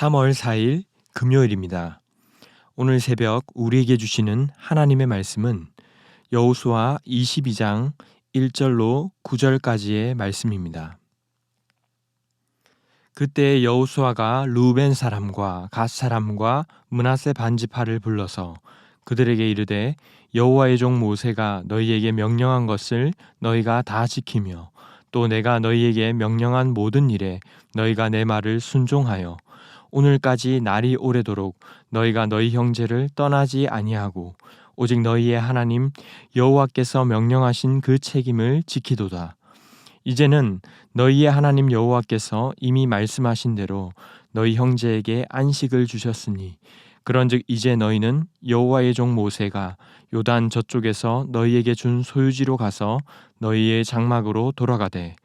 3월 4일 금요일입니다. 오늘 새벽 우리에게 주시는 하나님의 말씀은 여호수아 22장 1절로 9절까지의 말씀입니다. 그때 여호수아가 르우벤 사람과 갓 사람과 므낫세 반지파를 불러서 그들에게 이르되 여호와의 종 모세가 너희에게 명령한 것을 너희가 다 지키며 또 내가 너희에게 명령한 모든 일에 너희가 내 말을 순종하여 오늘까지 날이 오래도록 너희가 너희 형제를 떠나지 아니하고 오직 너희의 하나님 여호와께서 명령하신 그 책임을 지키도다. 이제는 너희의 하나님 여호와께서 이미 말씀하신 대로 너희 형제에게 안식을 주셨으니 그런즉 이제 너희는 여호와의 종 모세가 요단 저쪽에서 너희에게 준 소유지로 가서 너희의 장막으로 돌아가되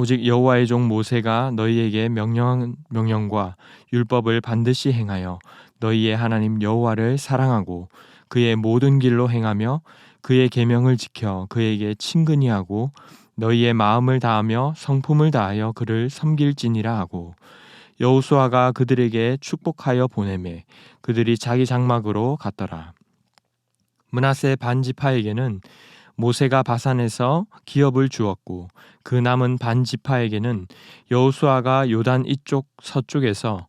오직 여호와의 종 모세가 너희에게 명령한 명령과 율법을 반드시 행하여 너희의 하나님 여호와를 사랑하고 그의 모든 길로 행하며 그의 계명을 지켜 그에게 친근히 하고 너희의 마음을 다하며 성품을 다하여 그를 섬길지니라 하고 여호수아가 그들에게 축복하여 보내매 그들이 자기 장막으로 갔더라. 므낫세 반지파에게는 모세가 바산에서 기업을 주었고 그 남은 반지파에게는 여호수아가 요단 이쪽 서쪽에서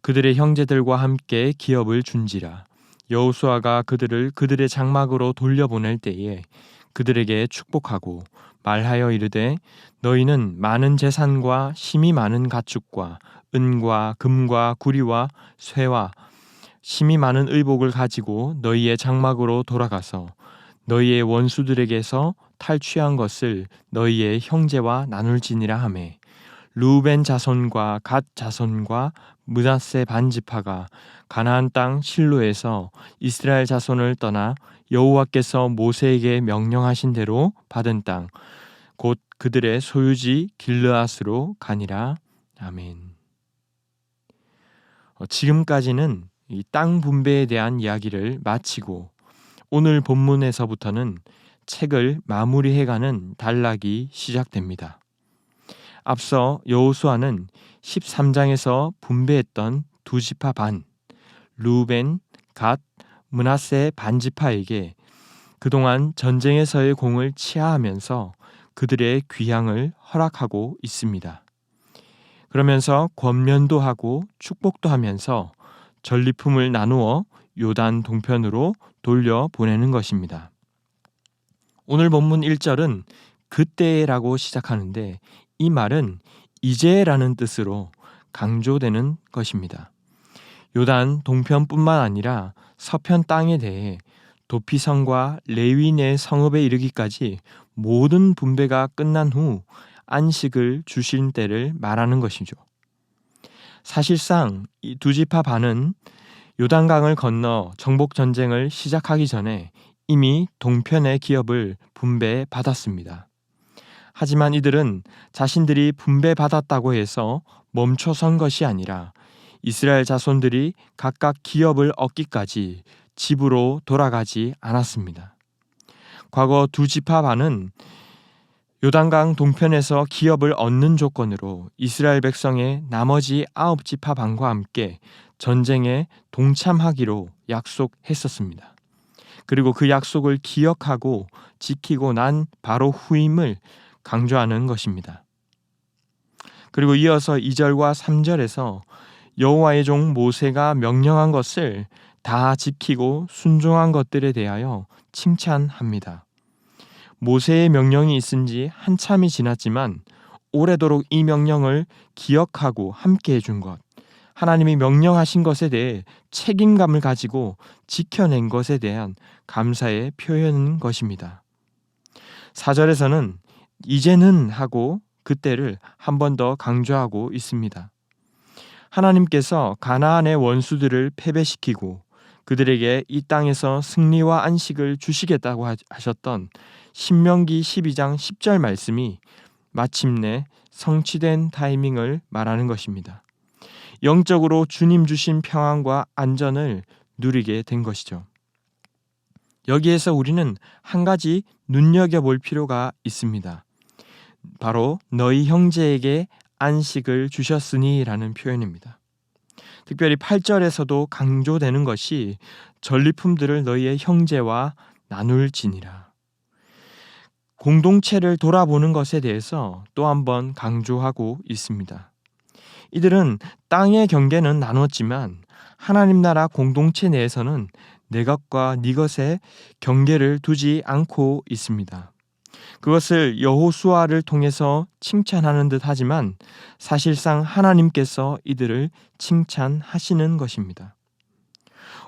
그들의 형제들과 함께 기업을 준지라. 여호수아가 그들을 그들의 장막으로 돌려보낼 때에 그들에게 축복하고 말하여 이르되 너희는 많은 재산과 힘이 많은 가축과 은과 금과 구리와 쇠와 힘이 많은 의복을 가지고 너희의 장막으로 돌아가서 너희의 원수들에게서 탈취한 것을 너희의 형제와 나눌지니라 하매 르우벤 자손과 갓 자손과 므낫세 반지파가 가나안 땅 실로에서 이스라엘 자손을 떠나 여호와께서 모세에게 명령하신 대로 받은 땅 곧 그들의 소유지 길르앗으로 가니라. 아멘. 지금까지는 이 땅 분배에 대한 이야기를 마치고 오늘 본문에서부터는 책을 마무리해가는 단락이 시작됩니다. 앞서 여호수아는 13장에서 분배했던 두 지파 반, 르우벤, 갓, 므낫세 반지파에게 그동안 전쟁에서의 공을 치하하면서 그들의 귀향을 허락하고 있습니다. 그러면서 권면도 하고 축복도 하면서 전리품을 나누어 요단 동편으로 돌려보내는 것입니다. 오늘 본문 1절은 그때라고 시작하는데 이 말은 이제라는 뜻으로 강조되는 것입니다. 요단 동편뿐만 아니라 서편 땅에 대해 도피성과 레위 내 성읍에 이르기까지 모든 분배가 끝난 후 안식을 주신 때를 말하는 것이죠. 사실상 이 두 지파 반은 요단강을 건너 정복 전쟁을 시작하기 전에 이미 동편의 기업을 분배받았습니다. 하지만 이들은 자신들이 분배받았다고 해서 멈춰선 것이 아니라 이스라엘 자손들이 각각 기업을 얻기까지 집으로 돌아가지 않았습니다. 과거 두 지파 반은 요단강 동편에서 기업을 얻는 조건으로 이스라엘 백성의 나머지 9지파 반과 함께 전쟁에 동참하기로 약속했었습니다. 그리고 그 약속을 기억하고 지키고 난 바로 후임을 강조하는 것입니다. 그리고 이어서 2절과 3절에서 여호와의 종 모세가 명령한 것을 다 지키고 순종한 것들에 대하여 칭찬합니다. 모세의 명령이 있은 지 한참이 지났지만 오래도록 이 명령을 기억하고 함께 해준 것, 하나님이 명령하신 것에 대해 책임감을 가지고 지켜낸 것에 대한 감사의 표현인 것입니다. 4절에서는 이제는 하고 그때를 한 번 더 강조하고 있습니다. 하나님께서 가나안의 원수들을 패배시키고 그들에게 이 땅에서 승리와 안식을 주시겠다고 하셨던 신명기 12장 10절 말씀이 마침내 성취된 타이밍을 말하는 것입니다. 영적으로 주님 주신 평안과 안전을 누리게 된 것이죠. 여기에서 우리는 한 가지 눈여겨볼 필요가 있습니다. 바로 너희 형제에게 안식을 주셨으니 라는 표현입니다. 특별히 8절에서도 강조되는 것이 전리품들을 너희의 형제와 나눌지니라. 공동체를 돌아보는 것에 대해서 또 한 번 강조하고 있습니다. 이들은 땅의 경계는 나눴지만 하나님 나라 공동체 내에서는 내 것과 네 것의 경계를 두지 않고 있습니다. 그것을 여호수아를 통해서 칭찬하는 듯 하지만 사실상 하나님께서 이들을 칭찬하시는 것입니다.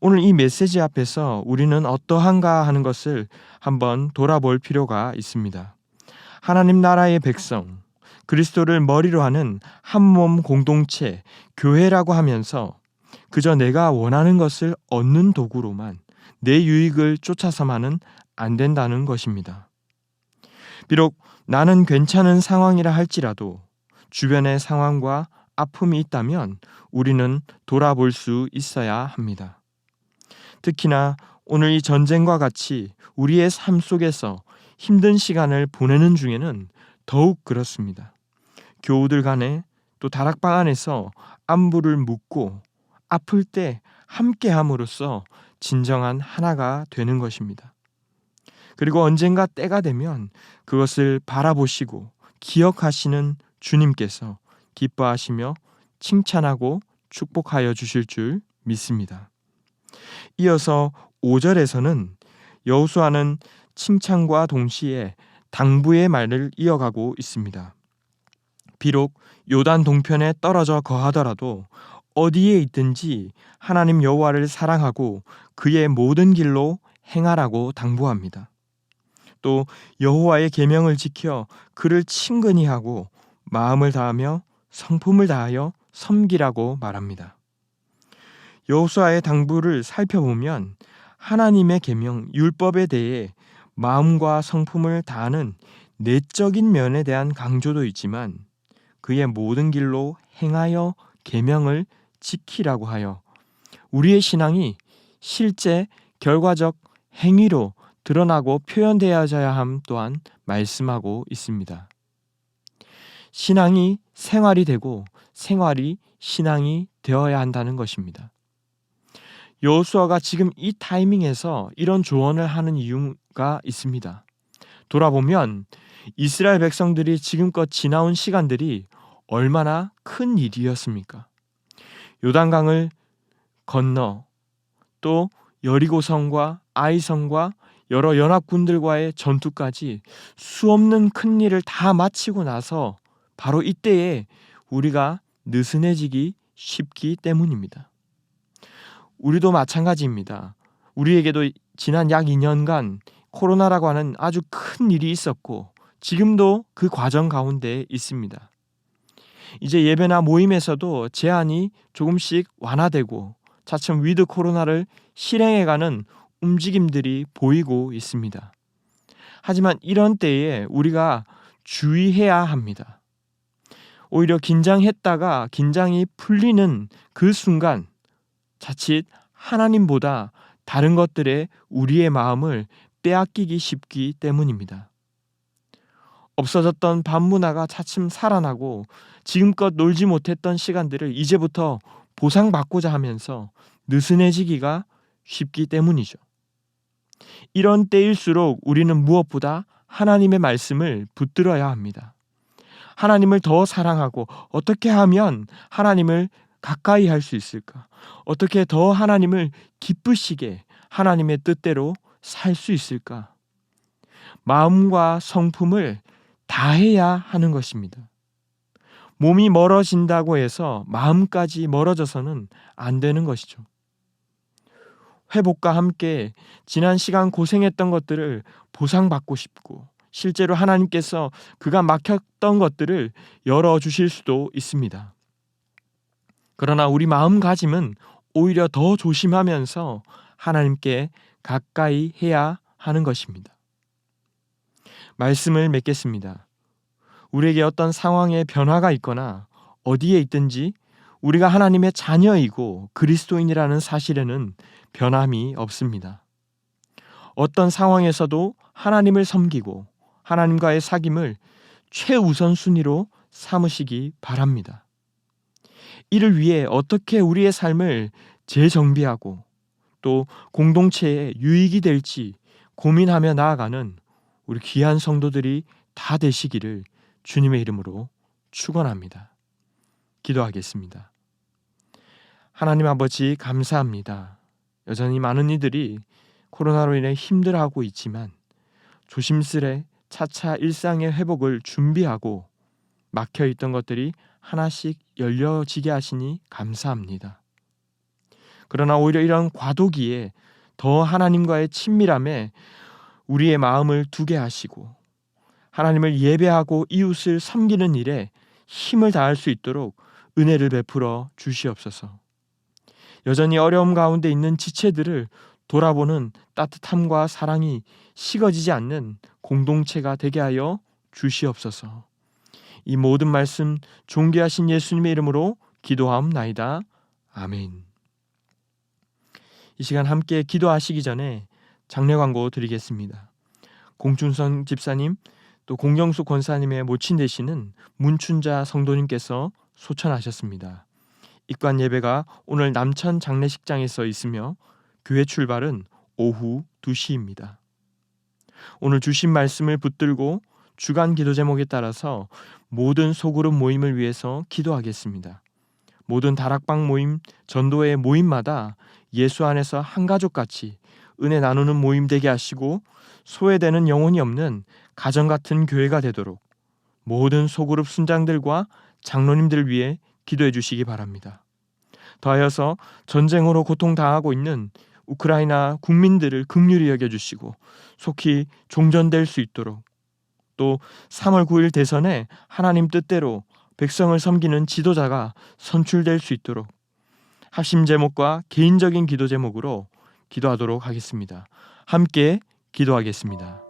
오늘 이 메시지 앞에서 우리는 어떠한가 하는 것을 한번 돌아볼 필요가 있습니다. 하나님 나라의 백성, 그리스도를 머리로 하는 한몸 공동체, 교회라고 하면서 그저 내가 원하는 것을 얻는 도구로만 내 유익을 쫓아서만은 안 된다는 것입니다. 비록 나는 괜찮은 상황이라 할지라도 주변의 상황과 아픔이 있다면 우리는 돌아볼 수 있어야 합니다. 특히나 오늘 이 전쟁과 같이 우리의 삶 속에서 힘든 시간을 보내는 중에는 더욱 그렇습니다. 교우들 간에 또 다락방 안에서 안부를 묻고 아플 때 함께함으로써 진정한 하나가 되는 것입니다. 그리고 언젠가 때가 되면 그것을 바라보시고 기억하시는 주님께서 기뻐하시며 칭찬하고 축복하여 주실 줄 믿습니다. 이어서 5절에서는 여호수아는 칭찬과 동시에 당부의 말을 이어가고 있습니다. 비록 요단 동편에 떨어져 거하더라도 어디에 있든지 하나님 여호와를 사랑하고 그의 모든 길로 행하라고 당부합니다. 또 여호와의 계명을 지켜 그를 친근히 하고 마음을 다하며 성품을 다하여 섬기라고 말합니다. 여호수아의 당부를 살펴보면 하나님의 계명, 율법에 대해 마음과 성품을 다하는 내적인 면에 대한 강조도 있지만 그의 모든 길로 행하여 계명을 지키라고 하여 우리의 신앙이 실제 결과적 행위로 드러나고 표현되어져야 함 또한 말씀하고 있습니다. 신앙이 생활이 되고 생활이 신앙이 되어야 한다는 것입니다. 여호수아가 지금 이 타이밍에서 이런 조언을 하는 이유가 있습니다. 돌아보면 이스라엘 백성들이 지금껏 지나온 시간들이 얼마나 큰 일이었습니까? 요단강을 건너 또 여리고성과 아이성과 여러 연합군들과의 전투까지 수없는 큰 일을 다 마치고 나서 바로 이때에 우리가 느슨해지기 쉽기 때문입니다. 우리도 마찬가지입니다. 우리에게도 지난 약 2년간 코로나라고 하는 아주 큰 일이 있었고 지금도 그 과정 가운데 있습니다. 이제 예배나 모임에서도 제한이 조금씩 완화되고 차츰 위드 코로나를 실행해가는 움직임들이 보이고 있습니다. 하지만 이런 때에 우리가 주의해야 합니다. 오히려 긴장했다가 긴장이 풀리는 그 순간 자칫 하나님보다 다른 것들에 우리의 마음을 빼앗기기 쉽기 때문입니다. 없어졌던 밤 문화가 차츰 살아나고 지금껏 놀지 못했던 시간들을 이제부터 보상받고자 하면서 느슨해지기가 쉽기 때문이죠. 이런 때일수록 우리는 무엇보다 하나님의 말씀을 붙들어야 합니다. 하나님을 더 사랑하고 어떻게 하면 하나님을 가까이 할 수 있을까? 어떻게 더 하나님을 기쁘시게 하나님의 뜻대로 살 수 있을까? 마음과 성품을 다해야 하는 것입니다. 몸이 멀어진다고 해서 마음까지 멀어져서는 안 되는 것이죠. 회복과 함께 지난 시간 고생했던 것들을 보상받고 싶고 실제로 하나님께서 그가 막혔던 것들을 열어주실 수도 있습니다. 그러나 우리 마음가짐은 오히려 더 조심하면서 하나님께 가까이 해야 하는 것입니다. 말씀을 맺겠습니다. 우리에게 어떤 상황의 변화가 있거나 어디에 있든지 우리가 하나님의 자녀이고 그리스도인이라는 사실에는 변함이 없습니다. 어떤 상황에서도 하나님을 섬기고 하나님과의 사귐을 최우선순위로 삼으시기 바랍니다. 이를 위해 어떻게 우리의 삶을 재정비하고 또 공동체에 유익이 될지 고민하며 나아가는 우리 귀한 성도들이 다 되시기를 주님의 이름으로 축원합니다. 기도하겠습니다. 하나님 아버지 감사합니다. 여전히 많은 이들이 코로나로 인해 힘들어하고 있지만 조심스레 차차 일상의 회복을 준비하고 막혀있던 것들이 하나씩 열려지게 하시니 감사합니다. 그러나 오히려 이런 과도기에 더 하나님과의 친밀함에 우리의 마음을 두게 하시고 하나님을 예배하고 이웃을 섬기는 일에 힘을 다할 수 있도록 은혜를 베풀어 주시옵소서. 여전히 어려움 가운데 있는 지체들을 돌아보는 따뜻함과 사랑이 식어지지 않는 공동체가 되게 하여 주시옵소서. 이 모든 말씀 존귀하신 예수님의 이름으로 기도하옵나이다. 아멘. 이 시간 함께 기도하시기 전에 장례 광고 드리겠습니다. 공춘성 집사님 또 공경수 권사님의 모친 되시는 문춘자 성도님께서 소천하셨습니다. 입관 예배가 오늘 남천 장례식장에서 있으며 교회 출발은 오후 2시입니다. 오늘 주신 말씀을 붙들고 주간 기도 제목에 따라서 모든 소그룹 모임을 위해서 기도하겠습니다. 모든 다락방 모임, 전도회 모임마다 예수 안에서 한 가족같이 은혜 나누는 모임 되게 하시고 소외되는 영혼이 없는 가정 같은 교회가 되도록 모든 소그룹 순장들과 장로님들을 위해 기도해 주시기 바랍니다. 더하여서 전쟁으로 고통당하고 있는 우크라이나 국민들을 긍휼히 여겨주시고 속히 종전될 수 있도록 또 3월 9일 대선에 하나님 뜻대로 백성을 섬기는 지도자가 선출될 수 있도록 합심 제목과 개인적인 기도 제목으로 기도하도록 하겠습니다. 함께 기도하겠습니다.